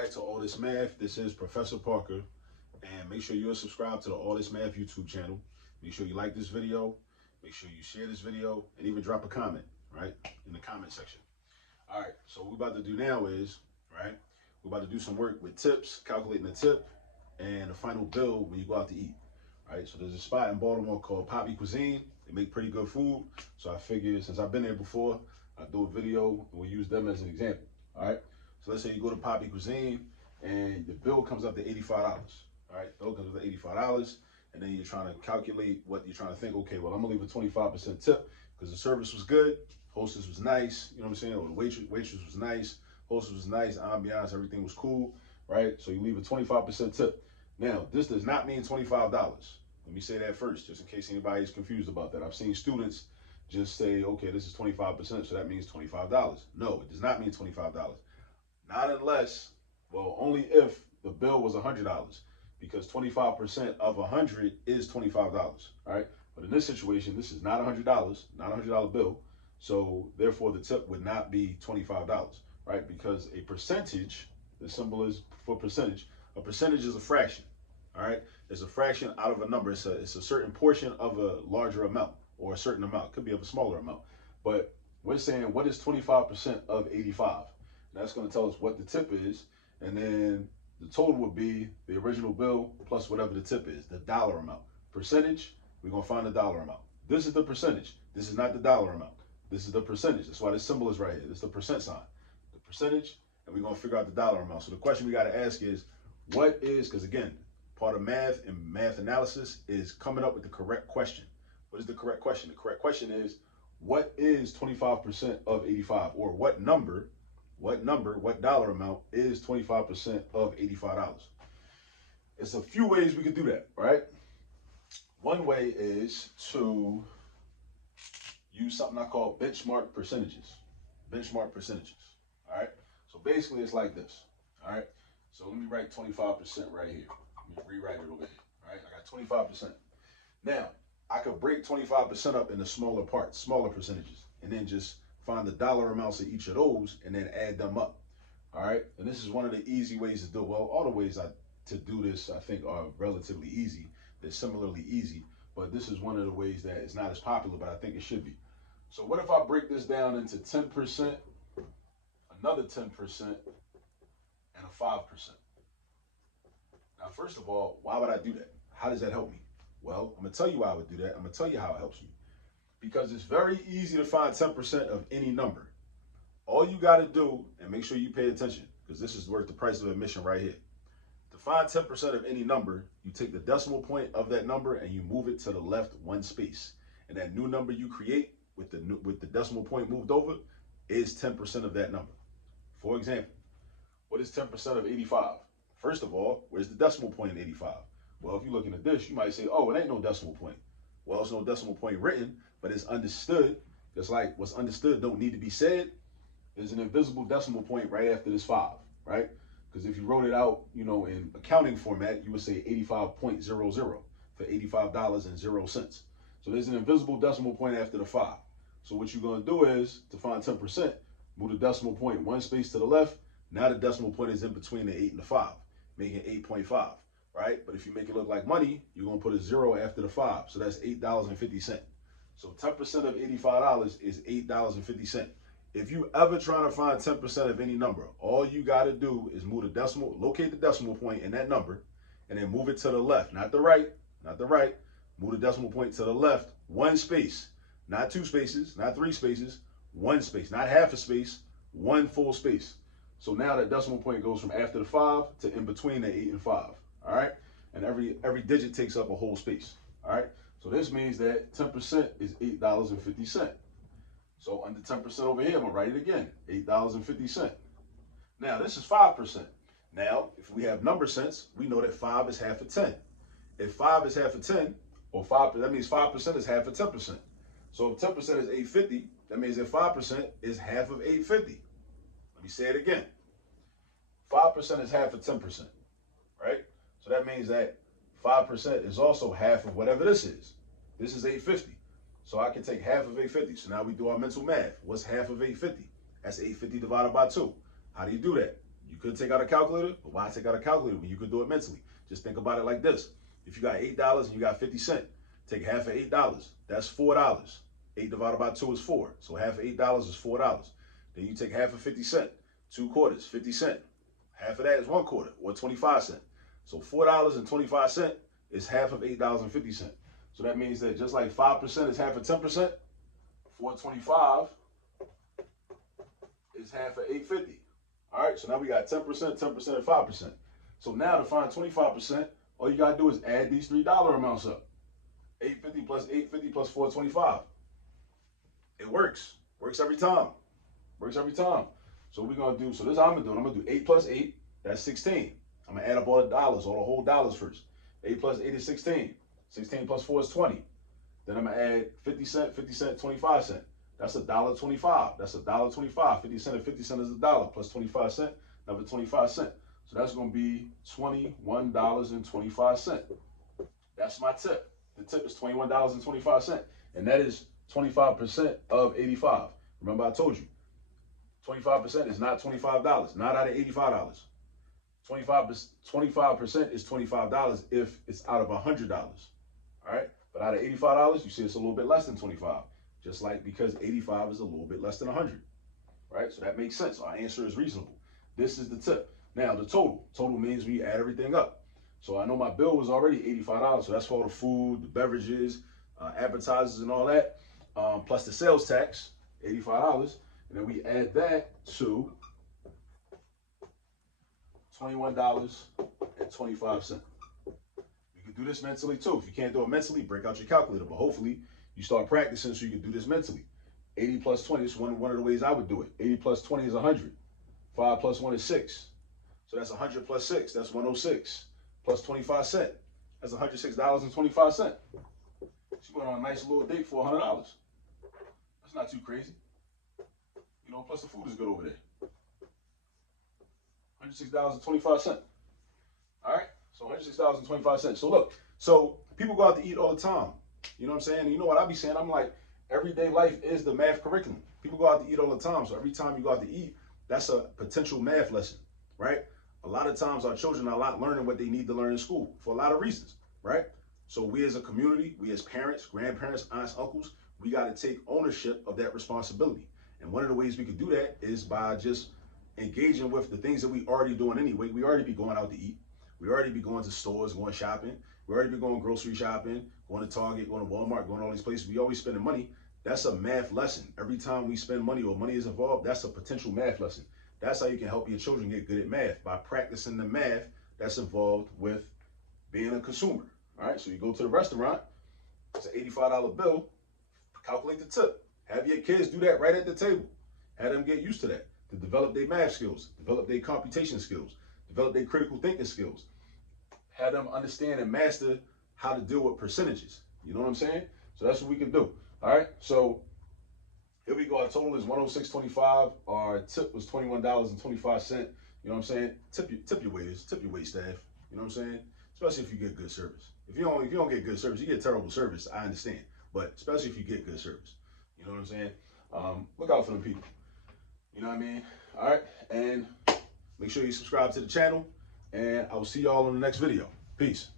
back to All This Math. This is Professor Parker, and make sure you're subscribed to the All This Math YouTube channel. Make sure you like this video, make sure you share this video, and even drop a comment, right, in the comment section. All right, so what we're about to do now is, right, we're about to do some work with tips, calculating the tip, and the final bill when you go out to eat. All right, so there's a spot in Baltimore called Papi Cuisine. They make pretty good food, so I figured since I've been there before, I'll do a video and we'll use them as an example. All right, so let's say you go to Papi Cuisine and the bill comes up to $85. All right, bill comes up to $85, and then you're trying to calculate what you're trying to think. Okay, well, I'm gonna leave a 25% tip because the service was good, hostess was nice, you know what I'm saying, or the waitress was nice, hostess was nice, ambiance, everything was cool, right? So you leave a 25% tip. Now, this does not mean $25. Let me say that first, just in case anybody is confused about that. I've seen students just say, okay, this is 25%, so that means $25. No, it does not mean $25. Not unless, well, only if the bill was $100, because 25% of 100 is $25, all right? But in this situation, this is not $100, not a $100 bill, so therefore the tip would not be $25, right? Because a percentage, the symbol is for percentage, a percentage is a fraction, all right? It's a fraction out of a number. It's a certain portion of a larger amount, or a certain amount. It could be of a smaller amount. But we're saying, what is 25% of 85? That's going to tell us what the tip is, and then the total would be the original bill plus whatever the tip is, the dollar amount. Percentage, we're going to find the dollar amount. This is the percentage. This is not the dollar amount. This is the percentage. That's why this symbol is right here. This is the percent sign. The percentage, and we're going to figure out the dollar amount. So the question we got to ask is, what is, because again, part of math and math analysis is coming up with the correct question. What is the correct question? The correct question is, what is 25% of 85? Or what dollar amount is 25% of $85? It's a few ways we could do that, right? One way is to use something I call benchmark percentages. Benchmark percentages, all right? So basically it's like this, all right? So let me write 25% right here. Let me rewrite it over here, all right? I got 25%. Now, I could break 25% up into smaller parts, smaller percentages, and then just find the dollar amounts of each of those and then add them up. All right. And this is one of the easy ways to do it. Well, all the ways to do this, I think, are relatively easy. They're similarly easy, but this is one of the ways that it's not as popular, but I think it should be. So what if I break this down into 10%, another 10%, and a 5%? Now, first of all, why would I do that? How does that help me? Well, I'm going to tell you why I would do that. I'm going to tell you how it helps me. Because it's very easy to find 10% of any number. All you got to do, and make sure you pay attention, because this is worth the price of admission right here. To find 10% of any number, you take the decimal point of that number and you move it to the left one space. And that new number you create with the decimal point moved over is 10% of that number. For example, what is 10% of 85? First of all, where's the decimal point in 85? Well, if you're looking at this, you might say, oh, it ain't no decimal point. Well, it's no decimal point written, but it's understood. Just like what's understood don't need to be said. There's an invisible decimal point right after this 5, right? Because if you wrote it out, you know, in accounting format, you would say 85.00 for $85.00. So there's an invisible decimal point after the 5. So what you're going to do is, to find 10%, move the decimal point one space to the left. Now the decimal point is in between the 8 and the 5, making 8.5. Right? But if you make it look like money, you're going to put a 0 after the 5. So that's $8.50. So 10% of $85 is $8.50. If you ever trying to find 10% of any number, all you got to do is move the decimal, locate the decimal point in that number, and then move it to the left, not the right, not the right. Move the decimal point to the left, one space, not 2 spaces, not 3 spaces, one space, not half a space, one full space. So now that decimal point goes from after the 5 to in between the 8 and 5. All right, and every digit takes up a whole space. All right, so this means that 10% is $8.50. So under 10% over here, I'm gonna write it again, $8.50. Now this is 5%. Now, if we have number sense, we know that 5 is half of 10. If 5 is half of 10, or 5, that means 5% is half of 10%. So if 10% is $8.50, that means that 5% is half of $8.50. Let me say it again. 5% is half of 10%, right? So that means that 5% is also half of whatever this is. This is $8.50. So I can take half of $8.50. So now we do our mental math. What's half of $8.50? That's $8.50 divided by 2. How do you do that? You could take out a calculator, but why take out a calculator when you could do it mentally? Just think about it like this. If you got $8 and you got 50 cents, take half of $8. That's $4. 8 divided by 2 is 4. So half of $8 is $4. Then you take half of 50 cents, 2 quarters, 50 cents. Half of that is 1 quarter, or 25 cents. So $4.25 is half of $8.50. So that means that just like 5% is half of 10%, 425 is half of 850. All right, so now we got 10%, 10%, and 5%. So now to find 25%, all you gotta do is add these $3 amounts up. 850 plus 850 plus 425. It works. Works every time. Works every time. So we're gonna do, so this is how I'm gonna do it. I'm gonna do 8 plus 8, that's 16. I'm gonna add up all the dollars, all the whole dollars first. 8 plus 8 is 16. 16 plus 4 is 20. Then I'm gonna add 50 cent, 50 cent, 25 cent. That's $1.25. That's $1.25. 50 cent and 50 cent is $1 plus 25 cent, another 25 cent. So that's gonna be $21.25. That's my tip. The tip is $21.25. And that is 25% of 85. Remember I told you, 25% is not $25, not out of $85. 25% is $25 if it's out of $100. All right, but out of $85, you see it's a little bit less than 25. Just like because 85 is a little bit less than 100. Right, so that makes sense. Our answer is reasonable. This is the tip. Now the total. Total means we add everything up. So I know my bill was already $85, so that's for all the food, the beverages, appetizers, and all that, plus the sales tax, $85, and then we add that to $21.25. You can do this mentally too. If you can't do it mentally, break out your calculator. But hopefully you start practicing so you can do this mentally. 80 plus 20 is one of the ways I would do it. 80 plus 20 is 100. 5 plus 1 is 6. So that's 100 plus 6. That's 106. Plus 25 cents. That's $106.25. She went on a nice little date for $100. That's not too crazy. You know, plus the food is good over there. $106.25. All right, so $106.25. So look, so people go out to eat all the time. You know what I'm saying? And you know what I be saying? I'm like, everyday life is the math curriculum. People go out to eat all the time. So every time you go out to eat, that's a potential math lesson, right? A lot of times our children are not learning what they need to learn in school for a lot of reasons, right? So we as a community, we as parents, grandparents, aunts, uncles, we got to take ownership of that responsibility. And one of the ways we could do that is by just engaging with the things that we already doing anyway. We already be going out to eat. We already be going to stores, going shopping. We already be going grocery shopping, going to Target, going to Walmart, going to all these places. We always spending money. That's a math lesson. Every time we spend money or money is involved, that's a potential math lesson. That's how you can help your children get good at math, by practicing the math that's involved with being a consumer. All right, so you go to the restaurant, it's an $85 bill, calculate the tip. Have your kids do that right at the table. Have them get used to that, to develop their math skills, develop their computation skills, develop their critical thinking skills. Have them understand and master how to deal with percentages. You know what I'm saying? So that's what we can do. All right, so here we go. Our total is $106.25. Our tip was $21.25. You know what I'm saying? Tip your waiters, tip your wait staff. You know what I'm saying? Especially if you get good service. If you don't get good service, you get terrible service. I understand, but especially if you get good service. You know what I'm saying? Look out for them people. You know what I mean? All right, and make sure you subscribe to the channel, and I will see y'all on the next video. Peace.